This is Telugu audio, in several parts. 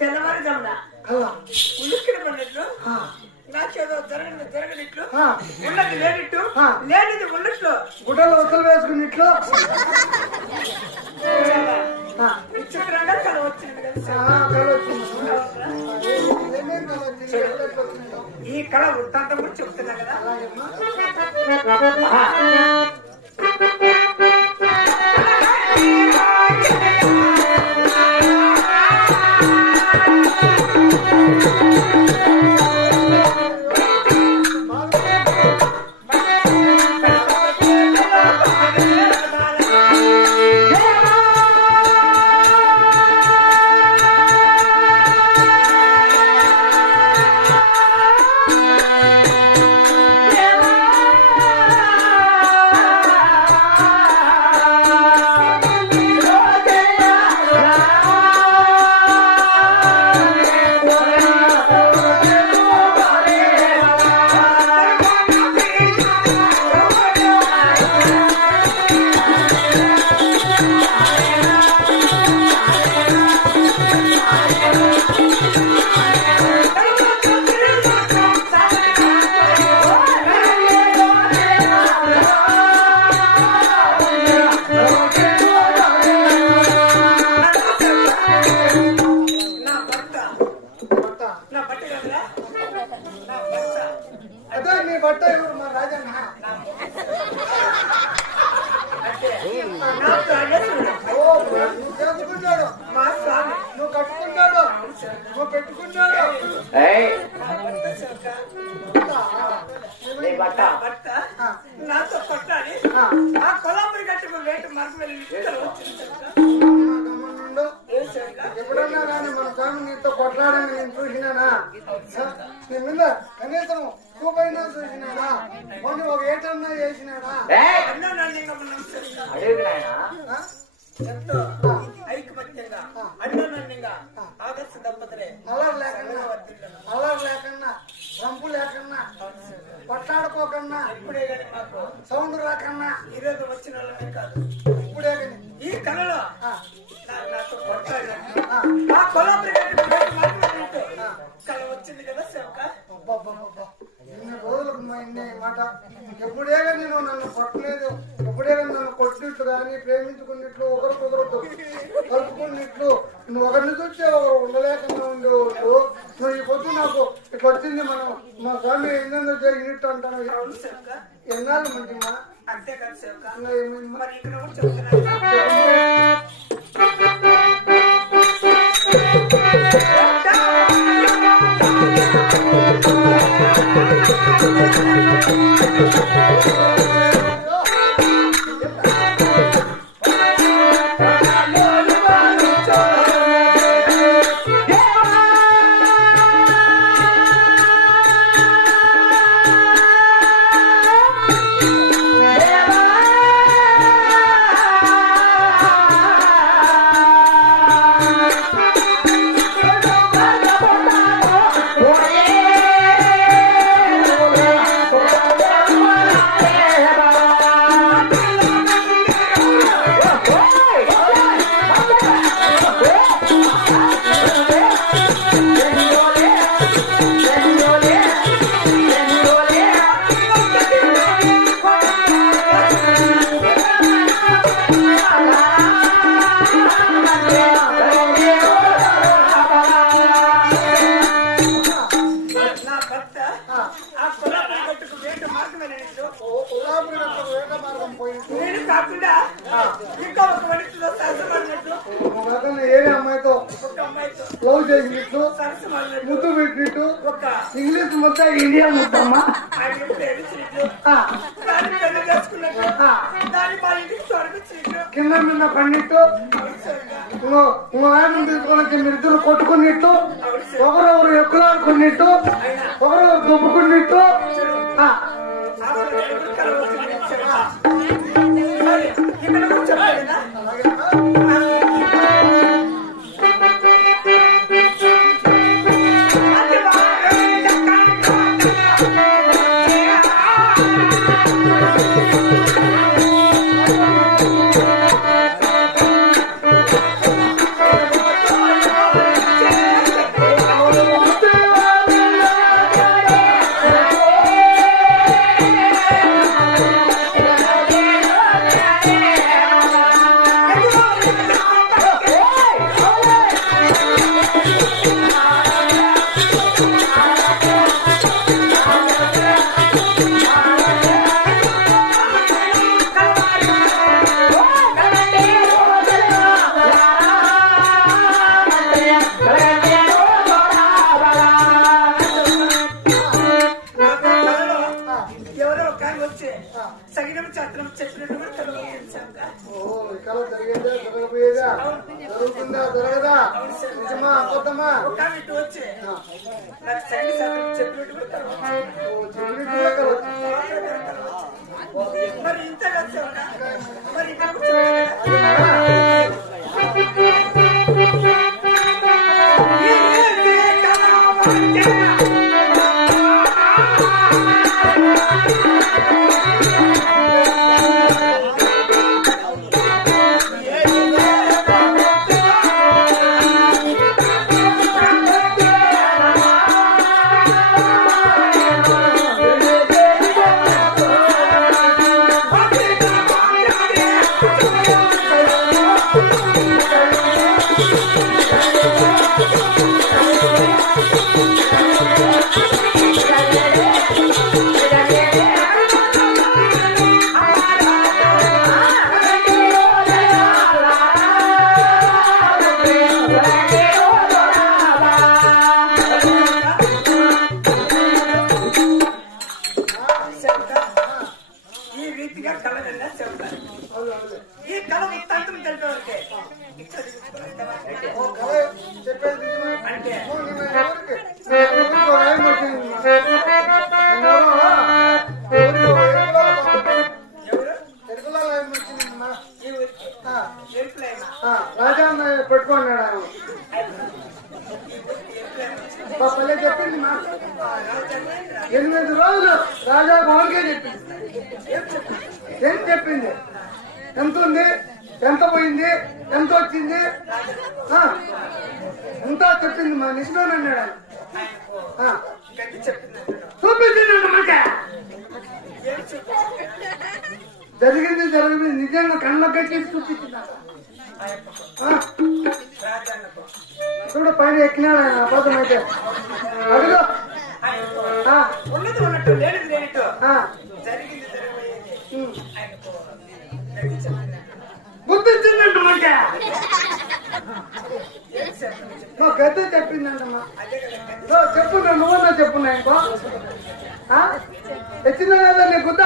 తెల్లవారుజామున. ఉలిక్కిన పడినట్లు జరగని జరగనిట్లు ఉన్నది లేనిట్టు. లేనిది ఉన్నట్లు. గుడ్డలు వసలు వేసుకున్నట్లు. విచిత్రంగా కల వచ్చిందో? ఈ కళ వృత్తాంతం కూడా చెప్తున్నా కదా. thank you. ఎప్పుడన్నా కానీ మన స్వామి నీతో కొట్లాడని నేను చూసినానా? నీ మీద కనీసం చూపైనా చూసినాడా మొన్న ఒక ఏటన్నా చేసినాడా? ఐకమత్యంగా ఆగస్టు దంపతులే. లేకన్నా లేకన్నా రంపు లేకన్నా కొట్లాడుకోకన్నా ఇప్పుడే కానీ మాకు సౌండ్ రాకన్నా. ఈ రోజు వచ్చిన వాళ్ళమే కాదు. కదా అబ్బబ్బబ్బబ్బా. ఇన్ని రోజులకు మా ఇన్ని మాట. ఎప్పుడేగా నేను నన్ను కొట్టలేదు. ఎప్పుడేగా నన్ను కొట్టినట్లు కానీ ప్రేమించుకున్నట్లు ఒకరికొకరు కలుపుకున్నట్లు. నువ్వు ఒకరిని చూస్తే ఒకరు ఉండలేకుండా ఉండేవాళ్ళు. నువ్వు ఈ పొద్దు నాకు వచ్చింది మనం. మా స్వామి ఏందో జరిగినట్టు అంటాను. ఎన్నాళ్ళు మంచిమా? అంతే కదా మరి ఇక్కడ కూడా లవ్ సరసమన్నట్టు ముద్దు పెట్టినట్టు. ఇంగ్లీష్ ముద్ద ఇండియా ముద్దమ్మా ఆయన ప్రేమించినట్టు ఆ, దాన్ని పెళ్ళి చేసుకున్నట్టు. ఆ. దాన్ని మా ఇంటికి చూడకొచ్చినట్టు కింద మీద ఇంకో ఇంకో ఆయన తీసుకొని మీరిద్దరు కొట్టుకున్నట్టు. ఒకరొకరు ఎక్కులాడుకున్నట్టు. నిజమా అబద్ధమా? చెప్పినట్టు మరి ఇంత మరి అన్న పెట్టుకున్నాడు ఆయన మా పల్లె చెప్పింది మా ఎనిమిది రోజులు రాజా భవన్కే చెప్పింది ఏం చెప్పింది ఎంత ఉంది ఎంత పోయింది ఎంత వచ్చింది అంతా చెప్పింది మా నిజమేనన్నాడు ఆయన జరిగింది జరిగింది. నిజంగా కళ్ళ కట్టేసి రాజన్నకు చూడు పైన ఎక్కినాడు ఆయన అబద్ధం అయితే. అడుగు ఉన్నది ఉన్నట్టు లేనిది లేనిట్టు. జరిగింది గుర్తించిందంట మాట మా గద్దె చెప్పిందంటమ్మా చెప్పు నువ్వన్నా చెప్పు నా ఇంకో ఆ? తెచ్చిందా నీ గుద్ద?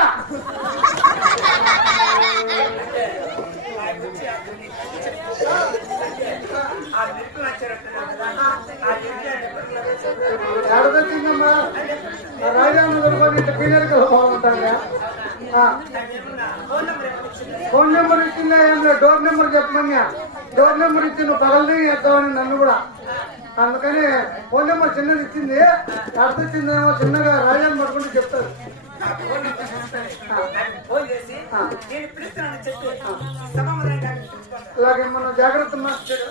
ఎడదొచ్చిందమ్మా రాజాన్న ఫోన్ నెంబర్ ఇచ్చిందా? ఏం లేదు డోర్ నెంబర్ చెప్పమన్నా. డోర్ నెంబర్ ఇచ్చి నువ్వు పగలది నన్ను కూడా. అందుకని ఫోన్ నెంబర్ చిన్నది ఇచ్చింది. ఎక్కడ తెచ్చిందేమో చిన్నగా రాజాన్ని పట్టుకుంటే చెప్తారు. అలాగే ఫోన్ జాగ్రత్త మాస్టర్.